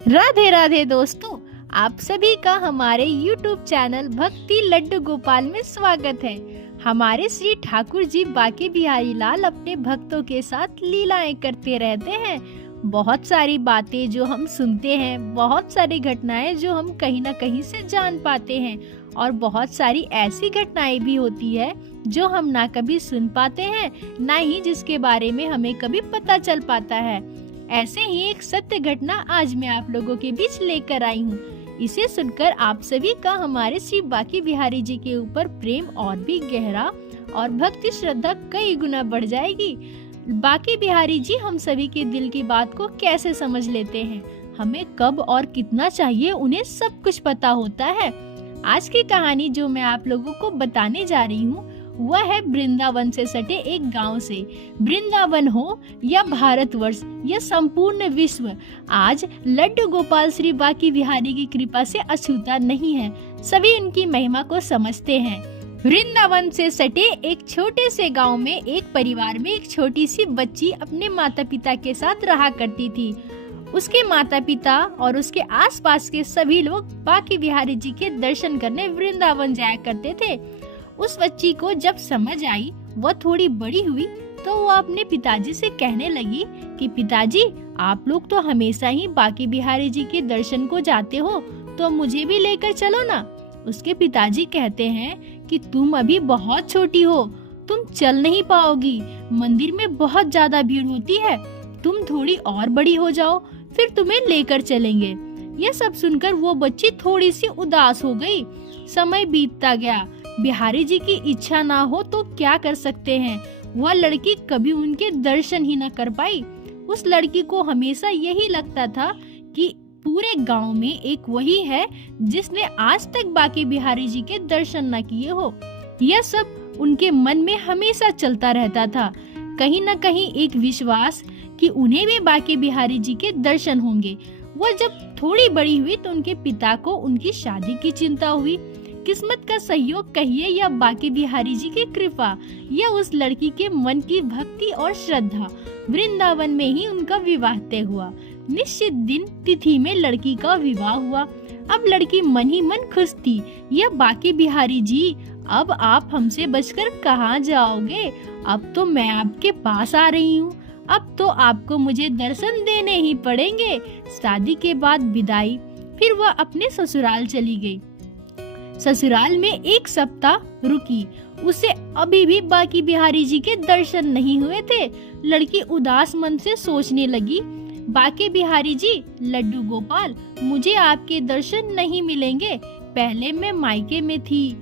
राधे राधे दोस्तों, आप सभी का हमारे YouTube चैनल भक्ति लड्डू गोपाल में स्वागत है। हमारे श्री ठाकुर जी बाके बिहारी लाल अपने भक्तों के साथ लीलाएं करते रहते हैं। बहुत सारी बातें जो हम सुनते हैं, बहुत सारी घटनाएं जो हम कहीं ना कहीं से जान पाते हैं और बहुत सारी ऐसी घटनाएं भी होती है जो हम ना कभी सुन पाते हैं, ना ही जिसके बारे में हमें कभी पता चल पाता है। ऐसे ही एक सत्य घटना आज मैं आप लोगों के बीच लेकर आई हूँ। इसे सुनकर आप सभी का हमारे श्री बाके बिहारी जी के ऊपर प्रेम और भी गहरा और भक्ति श्रद्धा कई गुना बढ़ जाएगी। बाके बिहारी जी हम सभी के दिल की बात को कैसे समझ लेते हैं, हमें कब और कितना चाहिए उन्हें सब कुछ पता होता है। आज की कहानी जो मैं आप लोगों को बताने जा रही हूँ वह है वृंदावन से सटे एक गांव से। वृंदावन हो या भारतवर्ष या संपूर्ण विश्व, आज लड्डू गोपाल श्री बाके बिहारी की कृपा से अछूता नहीं है। सभी उनकी महिमा को समझते हैं। वृंदावन से सटे एक छोटे से गांव में एक परिवार में एक छोटी सी बच्ची अपने माता पिता के साथ रहा करती थी। उसके माता पिता और उसके आसपास के सभी लोग बाके बिहारी जी के दर्शन करने वृंदावन जाया करते थे। उस बच्ची को जब समझ आई, वह थोड़ी बड़ी हुई, तो वो अपने पिताजी से कहने लगी कि पिताजी, आप लोग तो हमेशा ही बाके बिहारी जी के दर्शन को जाते हो, तो मुझे भी लेकर चलो ना। उसके पिताजी कहते हैं कि तुम अभी बहुत छोटी हो, तुम चल नहीं पाओगी, मंदिर में बहुत ज्यादा भीड़ होती है, तुम थोड़ी और बड़ी हो जाओ, फिर तुम्हें लेकर चलेंगे। यह सब सुनकर वो बच्ची थोड़ी सी उदास हो गई। समय बीतता गया। बिहारी जी की इच्छा ना हो तो क्या कर सकते हैं। वह लड़की कभी उनके दर्शन ही न कर पाई। उस लड़की को हमेशा यही लगता था कि पूरे गांव में एक वही है जिसने आज तक बाके बिहारी जी के दर्शन न किए हो। यह सब उनके मन में हमेशा चलता रहता था। कहीं न कहीं एक विश्वास कि उन्हें भी बाके बिहारी जी के दर्शन होंगे। वह जब थोड़ी बड़ी हुई तो उनके पिता को उनकी शादी की चिंता हुई। किस्मत का सहयोग कहिए या बाके बिहारी जी की कृपा या उस लड़की के मन की भक्ति और श्रद्धा, वृंदावन में ही उनका विवाह तय हुआ। निश्चित दिन तिथि में लड़की का विवाह हुआ। अब लड़की मन ही मन खुश थी। यह बाके बिहारी जी, अब आप हमसे बचकर कहाँ जाओगे? अब तो मैं आपके पास आ रही हूँ, अब तो आपको मुझे दर्शन देने ही पड़ेंगे। शादी के बाद विदाई। फिर वह अपने ससुराल चली गई। ससुराल में एक सप्ताह रुकी। उसे अभी भी बाके बिहारी जी के दर्शन नहीं हुए थे। लड़की उदास मन से सोचने लगी, बाके बिहारी जी, लड्डू गोपाल, मुझे आपके दर्शन नहीं मिलेंगे। पहले मैं मायके में थी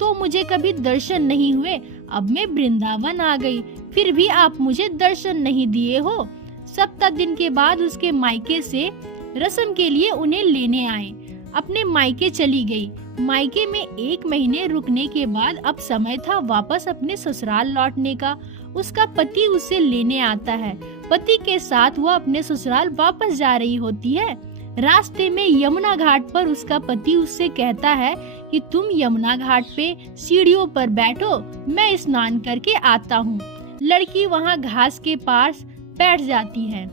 तो मुझे कभी दर्शन नहीं हुए, अब मैं वृंदावन आ गई, फिर भी आप मुझे दर्शन नहीं दिए हो। सप्ताह दिन के बाद उसके मायके से रस्म के लिए उन्हें लेने आए। अपने मायके चली गई। मायके में 1 महीने रुकने के बाद अब समय था वापस अपने ससुराल लौटने का। उसका पति उसे लेने आता है। पति के साथ वह अपने ससुराल वापस जा रही होती है। रास्ते में यमुना घाट पर उसका पति उससे कहता है कि तुम यमुना घाट पे सीढ़ियों पर बैठो, मैं स्नान करके आता हूँ। लड़की वहाँ घास के पास बैठ जाती है।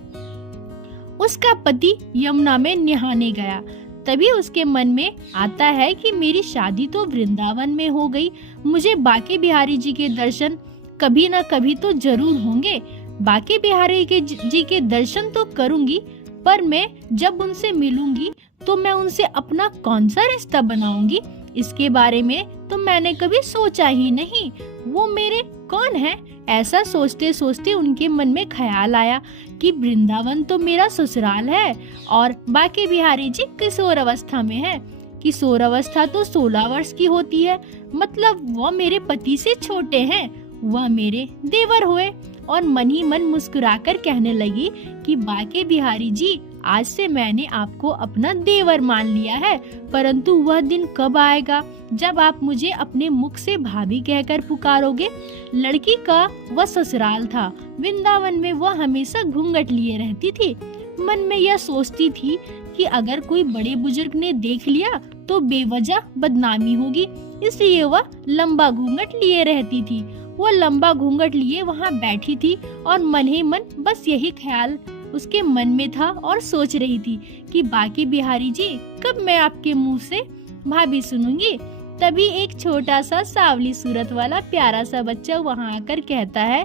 उसका पति यमुना में नहाने गया। तभी उसके मन में आता है कि मेरी शादी तो वृंदावन में हो गई, मुझे बाके बिहारी जी के दर्शन कभी न कभी तो जरूर होंगे। बाके बिहारी जी के दर्शन तो करूंगी, पर मैं जब उनसे मिलूंगी तो मैं उनसे अपना कौन सा रिश्ता बनाऊंगी, इसके बारे में तो मैंने कभी सोचा ही नहीं। वो मेरे कौन है? ऐसा सोचते सोचते उनके मन में ख्याल आया कि वृंदावन तो मेरा ससुराल है और बाके बिहारी जी किशोर अवस्था में है। किशोर अवस्था तो 16 वर्ष की होती है, मतलब वह मेरे पति से छोटे हैं, वह मेरे देवर हुए। और मन ही मन मुस्कुराकर कहने लगी कि बाके बिहारी जी, आज से मैंने आपको अपना देवर मान लिया है, परंतु वह दिन कब आएगा जब आप मुझे अपने मुख से भाभी कहकर पुकारोगे। लड़की का वह ससुराल था। वृंदावन में वह हमेशा घूंघट लिए रहती थी। मन में यह सोचती थी कि अगर कोई बड़े बुजुर्ग ने देख लिया तो बेवजह बदनामी होगी, इसलिए वह लंबा घूंघट लिए रहती थी। वह लंबा घूंघट लिए वहाँ बैठी थी और मन ही मन बस यही ख्याल उसके मन में था और सोच रही थी कि बाकी बिहारी जी कब मैं आपके मुंह से भाभी सुनूंगी। तभी एक छोटा सा सावली सूरत वाला प्यारा सा बच्चा वहाँ आकर कहता है,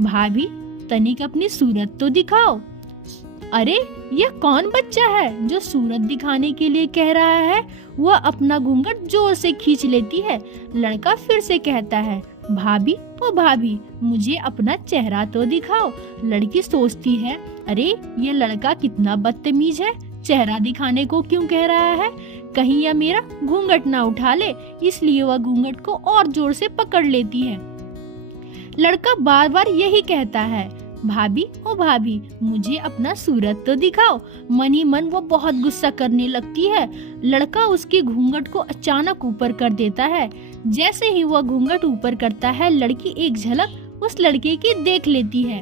भाभी तनिक अपनी सूरत तो दिखाओ। अरे यह कौन बच्चा है जो सूरत दिखाने के लिए कह रहा है। वह अपना घूंघट जोर से खींच लेती है। लड़का फिर से कहता है, भाभी ओ भाभी मुझे अपना चेहरा तो दिखाओ। लड़की सोचती है, अरे ये लड़का कितना बदतमीज है, चेहरा दिखाने को क्यों कह रहा है, कहीं यह मेरा घूंघट ना उठा ले। इसलिए वह घूंघट को और जोर से पकड़ लेती है। लड़का बार बार यही कहता है, भाभी ओ भाभी मुझे अपना सूरत तो दिखाओ। मन ही मन वो बहुत गुस्सा करने लगती है। लड़का उसके घूंघट को अचानक ऊपर कर देता है। जैसे ही वह घूंघट ऊपर करता है, लड़की एक झलक उस लड़के की देख लेती है।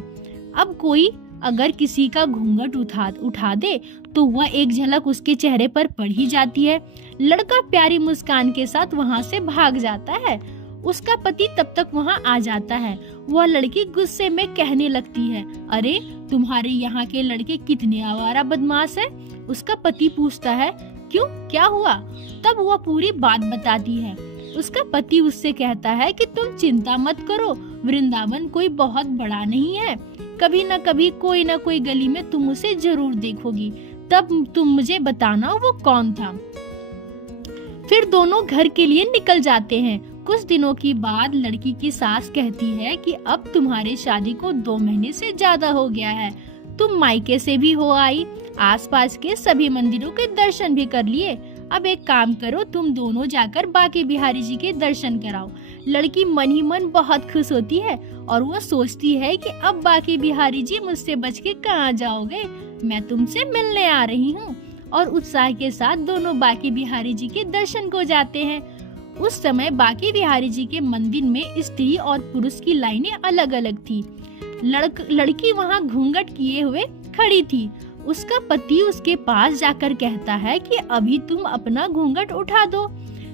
अब कोई अगर किसी का घूंघट उठा दे तो वह एक झलक उसके चेहरे पर पड़ ही जाती है। लड़का प्यारी मुस्कान के साथ वहाँ से भाग जाता है। उसका पति तब तक वहाँ आ जाता है। वह लड़की गुस्से में कहने लगती है, अरे तुम्हारे यहाँ के लड़के कितने आवारा बदमाश है। उसका पति पूछता है, क्यों क्या हुआ। तब वह पूरी बात बताती है। उसका पति उससे कहता है कि तुम चिंता मत करो, वृंदावन कोई बहुत बड़ा नहीं है, कभी न कभी कोई न कोई गली में तुम उसे जरूर देखोगी, तब तुम मुझे बताना वो कौन था। फिर दोनों घर के लिए निकल जाते हैं। कुछ दिनों की बाद लड़की की सास कहती है कि अब तुम्हारे शादी को 2 महीने से ज्यादा हो गया है, तुम मायके से भी हो आई, आसपास के सभी मंदिरों के दर्शन भी कर लिए। अब एक काम करो, तुम दोनों जाकर बाके बिहारी जी के दर्शन कराओ। लड़की मन ही मन बहुत खुश होती है और वो सोचती है कि अब बाके बिहारी जी मुझसे बच के कहाँ जाओगे, मैं तुमसे मिलने आ रही हूँ। और उत्साह के साथ दोनों बाके बिहारी जी के दर्शन को जाते हैं। उस समय बाके बिहारी जी के मंदिर में स्त्री और पुरुष की लाइनें अलग अलग थी। लड़की वहाँ घूंघट किए हुए खड़ी थी। उसका पति उसके पास जाकर कहता है कि अभी तुम अपना घूंघट उठा दो,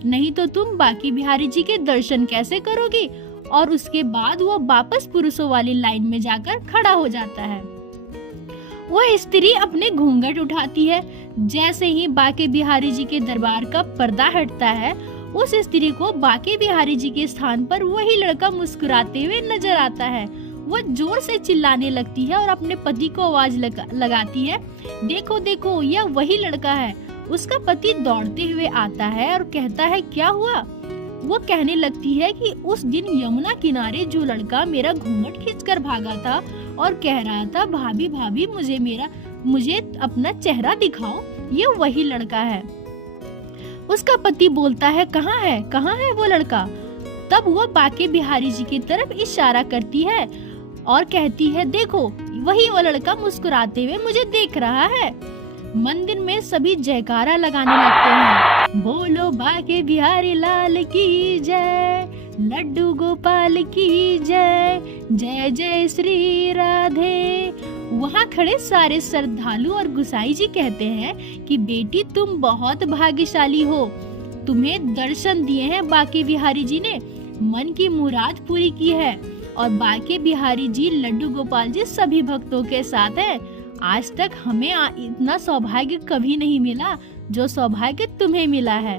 नहीं तो तुम बाके बिहारी जी के दर्शन कैसे करोगी। और उसके बाद वो वापस पुरुषों वाली लाइन में जाकर खड़ा हो जाता है। वह स्त्री अपने घूंघट उठाती है। जैसे ही बाके बिहारी जी के दरबार का पर्दा हटता है, उस स्त्री को बाके बिहारी जी के स्थान पर वही लड़का मुस्कुराते हुए नजर आता है। वह जोर से चिल्लाने लगती है और अपने पति को आवाज लगाती है, देखो देखो यह वही लड़का है। उसका पति दौड़ते हुए आता है और कहता है, क्या हुआ। वो कहने लगती है कि उस दिन यमुना किनारे जो लड़का मेरा घूंघट खींचकर भागा था और कह रहा था, भाभी भाभी मुझे अपना चेहरा दिखाओ, ये वही लड़का है। उसका पति बोलता है, कहाँ है वो लड़का। तब वो बाके बिहारी जी की तरफ इशारा करती है और कहती है, देखो वही वो लड़का मुस्कुराते हुए मुझे देख रहा है। मंदिर में सभी जयकारा लगाने लगते हैं, बोलो बाके बिहारी लाल की जय, लड्डू गोपाल की जय, जय जय श्री राधे। वहाँ खड़े सारे श्रद्धालु और गुसाई जी कहते हैं कि बेटी तुम बहुत भाग्यशाली हो, तुम्हें दर्शन दिए हैं बाके बिहारी जी ने, मन की मुराद पूरी की है। और बाके बिहारी जी लड्डू गोपाल जी सभी भक्तों के साथ हैं। आज तक हमें इतना सौभाग्य कभी नहीं मिला जो सौभाग्य तुम्हें मिला है।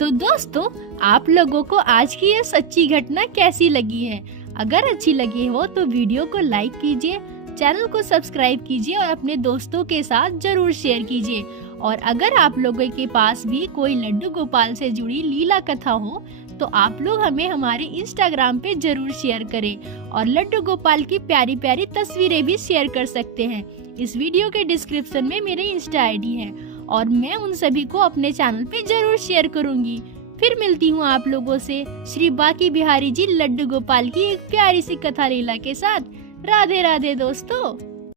तो दोस्तों, आप लोगों को आज की यह सच्ची घटना कैसी लगी है। अगर अच्छी लगी हो तो वीडियो को लाइक कीजिए, चैनल को सब्सक्राइब कीजिए और अपने दोस्तों के साथ जरूर शेयर कीजिए। और अगर आप लोगों के पास भी कोई लड्डू गोपाल से जुड़ी लीला कथा हो तो आप लोग हमें हमारे इंस्टाग्राम पे जरूर शेयर करें और लड्डू गोपाल की प्यारी प्यारी तस्वीरें भी शेयर कर सकते हैं। इस वीडियो के डिस्क्रिप्शन में मेरे इंस्टा आईडी है और मैं उन सभी को अपने चैनल पे जरूर शेयर करूंगी। फिर मिलती हूँ आप लोगों से श्री बाके बिहारी जी लड्डू गोपाल की एक प्यारी सी कथा लीला के साथ। राधे राधे दोस्तों।